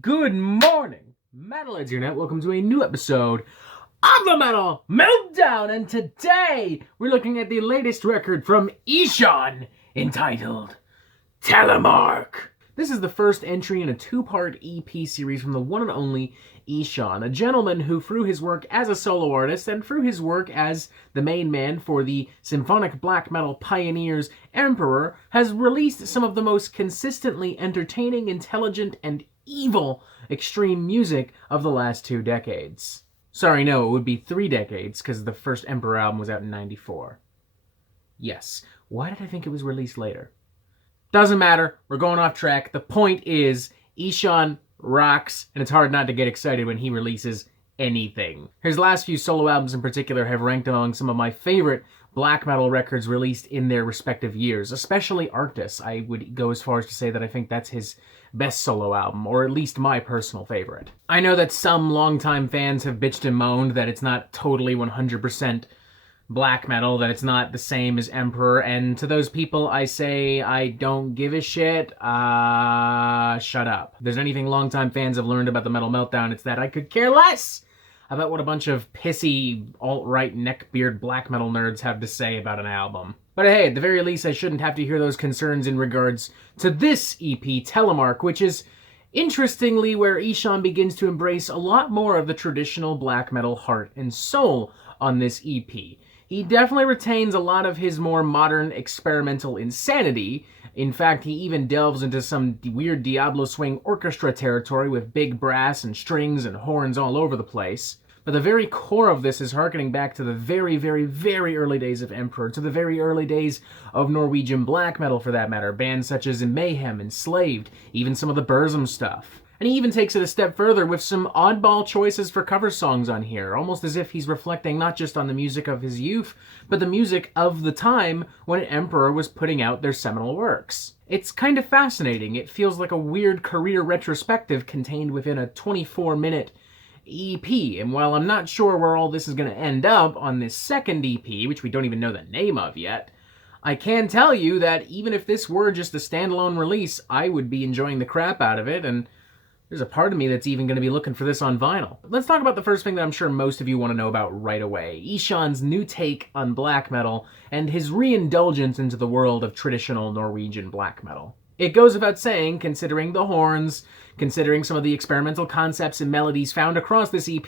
Good morning, Metalheads Internet. Welcome to a new episode of the Metal Meltdown, and today we're looking at the latest record from Ihsahn entitled Telemark. This is the first entry in a two-part EP series from the one and only Ihsahn, a gentleman who, through his work as a solo artist and through his work as the main man for the symphonic black metal pioneers Emperor, has released some of the most consistently entertaining, intelligent, and evil extreme music of the last 2 decades. Sorry, no, it would be 3 decades, because the first Emperor album was out in '94. Yes, why did I think it was released later? Doesn't matter, we're going off track. The point is, Ihsahn rocks, and it's hard not to get excited when he releases anything. His last few solo albums in particular have ranked among some of my favorite black metal records released in their respective years, especially Arctis. I would go as far as to say that I think that's his best solo album, or at least my personal favorite. I know that some longtime fans have bitched and moaned that it's not totally 100% black metal, that it's not the same as Emperor, and to those people I say, I don't give a shit. Shut up. If there's anything longtime fans have learned about the Metal Meltdown, it's that I could care less about what a bunch of pissy alt-right neckbeard black metal nerds have to say about an album. But hey, at the very least I shouldn't have to hear those concerns in regards to this EP, Telemark, which is interestingly where Ihsahn begins to embrace a lot more of the traditional black metal heart and soul on this EP. He definitely retains a lot of his more modern experimental insanity. In fact, he even delves into some weird Diablo Swing orchestra territory with big brass and strings and horns all over the place. But the very core of this is harkening back to the very, very, very early days of Emperor, to the very early days of Norwegian black metal for that matter, bands such as Mayhem, Enslaved, even some of the Burzum stuff. And he even takes it a step further with some oddball choices for cover songs on here, almost as if he's reflecting not just on the music of his youth, but the music of the time when Emperor was putting out their seminal works. It's kind of fascinating. It feels like a weird career retrospective contained within a 24-minute EP, and while I'm not sure where all this is going to end up on this second EP, which we don't even know the name of yet, I can tell you that even if this were just a standalone release, I would be enjoying the crap out of it, and there's a part of me that's even going to be looking for this on vinyl. Let's talk about the first thing that I'm sure most of you want to know about right away, Ihsahn's new take on black metal and his re-indulgence into the world of traditional Norwegian black metal. It goes without saying, considering the horns, considering some of the experimental concepts and melodies found across this EP,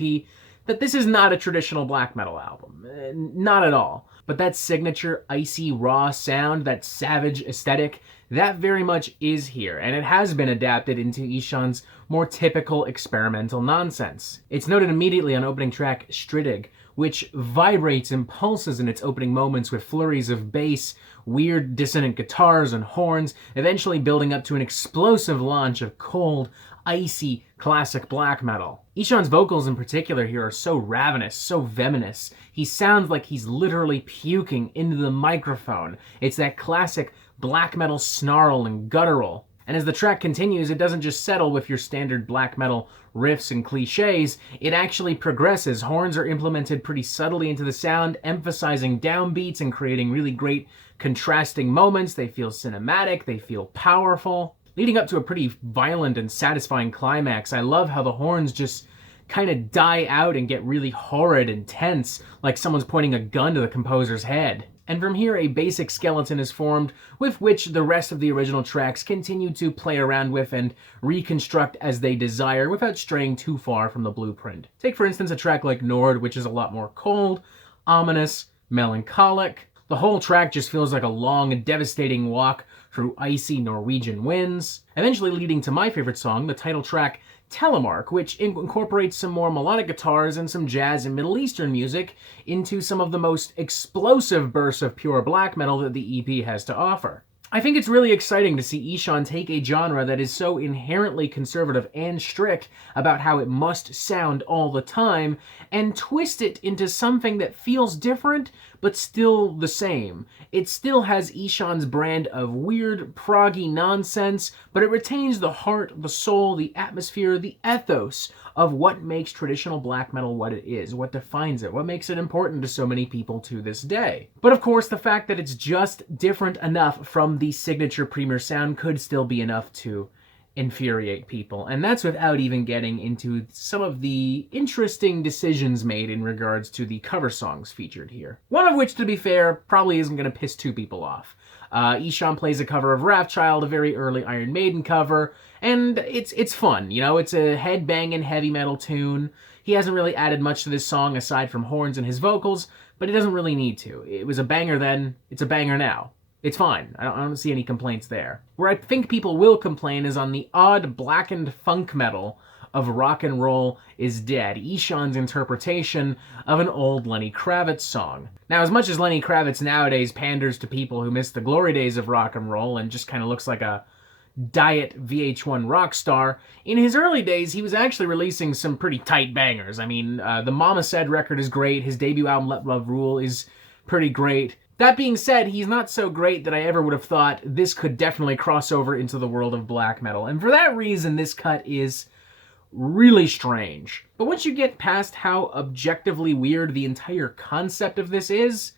that this is not a traditional black metal album. Not at all. But that signature icy raw sound, that savage aesthetic, that very much is here, and it has been adapted into Ihsahn's more typical experimental nonsense. It's noted immediately on opening track Stridig, which vibrates and pulses in its opening moments with flurries of bass, weird dissonant guitars and horns, eventually building up to an explosive launch of cold, icy, classic black metal. Ihsahn's vocals in particular here are so ravenous, so venomous. He sounds like he's literally puking into the microphone. It's that classic black metal snarl and guttural. And as the track continues, it doesn't just settle with your standard black metal riffs and cliches, it actually progresses. Horns are implemented pretty subtly into the sound, emphasizing downbeats and creating really great contrasting moments. They feel cinematic, they feel powerful, leading up to a pretty violent and satisfying climax. I love how the horns just kind of die out and get really horrid and tense, like someone's pointing a gun to the composer's head. And from here, a basic skeleton is formed, with which the rest of the original tracks continue to play around with and reconstruct as they desire without straying too far from the blueprint. Take, for instance, a track like Nord, which is a lot more cold, ominous, melancholic. The whole track just feels like a long and devastating walk through icy Norwegian winds, eventually leading to my favorite song, the title track Telemark, which incorporates some more melodic guitars and some jazz and Middle Eastern music into some of the most explosive bursts of pure black metal that the EP has to offer. I think it's really exciting to see Ihsahn take a genre that is so inherently conservative and strict about how it must sound all the time and twist it into something that feels different but still the same. It still has Ihsahn's brand of weird, proggy nonsense, but it retains the heart, the soul, the atmosphere, the ethos of what makes traditional black metal what it is, what defines it, what makes it important to so many people to this day. But of course, the fact that it's just different enough from the signature premier sound could still be enough to infuriate people, and that's without even getting into some of the interesting decisions made in regards to the cover songs featured here. One of which, to be fair, probably isn't going to piss two people off. Ihsahn plays a cover of Wrathchild, a very early Iron Maiden cover, and it's fun, you know, it's a head-banging heavy metal tune. He hasn't really added much to this song aside from horns and his vocals, but he doesn't really need to. It was a banger then, it's a banger now. It's fine. I don't see any complaints there. Where I think people will complain is on the odd blackened funk metal of Rock and Roll Is Dead, Ihsahn's interpretation of an old Lenny Kravitz song. Now, as much as Lenny Kravitz nowadays panders to people who miss the glory days of rock and roll and just kind of looks like a diet VH1 rock star, in his early days he was actually releasing some pretty tight bangers. I mean, the Mama Said record is great, his debut album Let Love Rule is pretty great. That being said, he's not so great that I ever would have thought this could definitely cross over into the world of black metal. And for that reason, this cut is really strange. But once you get past how objectively weird the entire concept of this is,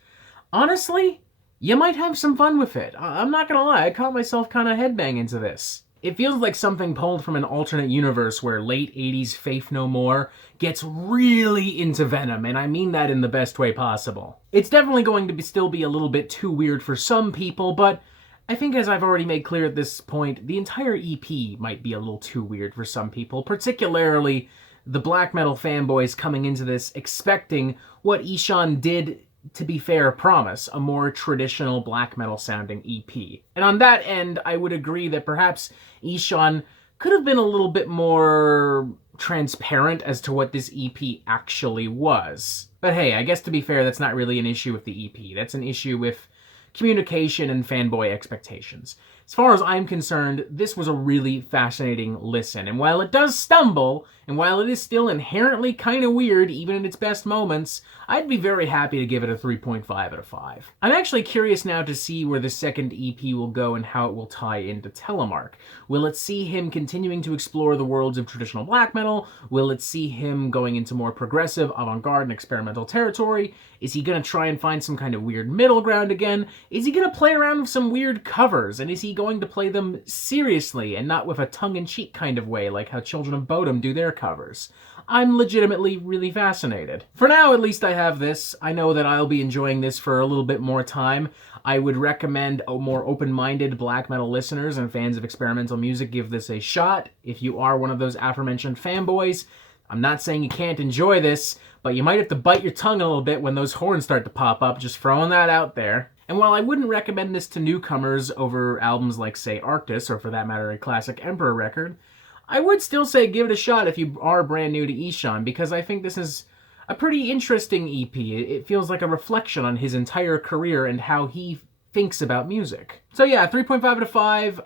honestly, you might have some fun with it. I'm not gonna lie, I caught myself kind of headbanging to this. It feels like something pulled from an alternate universe where late 80s Faith No More gets really into Venom, and I mean that in the best way possible. It's definitely going to still be a little bit too weird for some people, but I think as I've already made clear at this point, the entire EP might be a little too weird for some people, particularly the black metal fanboys coming into this expecting what Ihsahn did, to be fair, promise, a more traditional black metal sounding EP. And on that end, I would agree that perhaps Ihsahn could have been a little bit more transparent as to what this EP actually was. But hey, I guess to be fair, that's not really an issue with the EP. That's an issue with communication and fanboy expectations. As far as I'm concerned, this was a really fascinating listen, and while it does stumble, and while it is still inherently kind of weird, even in its best moments, I'd be very happy to give it a 3.5 out of 5. I'm actually curious now to see where the second EP will go and how it will tie into Telemark. Will it see him continuing to explore the worlds of traditional black metal? Will it see him going into more progressive, avant-garde, and experimental territory? Is he going to try and find some kind of weird middle ground again? Is he going to play around with some weird covers? And is he going to play them seriously and not with a tongue-in-cheek kind of way like how Children of Bodom do their covers? I'm legitimately really fascinated. For now, at least I have this. I know that I'll be enjoying this for a little bit more time. I would recommend more open-minded black metal listeners and fans of experimental music give this a shot. If you are one of those aforementioned fanboys, I'm not saying you can't enjoy this, but you might have to bite your tongue a little bit when those horns start to pop up, just throwing that out there. And while I wouldn't recommend this to newcomers over albums like, say, Arctis, or for that matter, a classic Emperor record, I would still say give it a shot if you are brand new to Ihsahn, because I think this is a pretty interesting EP. It feels like a reflection on his entire career and how he thinks about music. So yeah, 3.5 out of 5.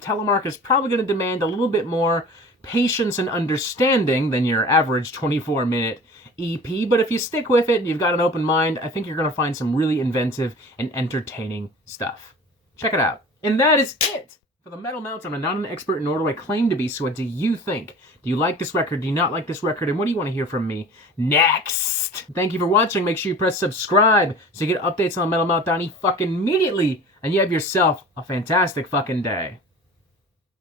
Telemark is probably going to demand a little bit more patience and understanding than your average 24-minute EP, but if you stick with it and you've got an open mind, I think you're going to find some really inventive and entertaining stuff. Check it out. And that is it for the Metal Meltdown. I'm not an expert, nor do I claim to be, so what do you think? Do you like this record? Do you not like this record? And what do you want to hear from me next? Thank you for watching. Make sure you press subscribe so you get updates on the Metal Meltdown fucking immediately, and you have yourself a fantastic fucking day.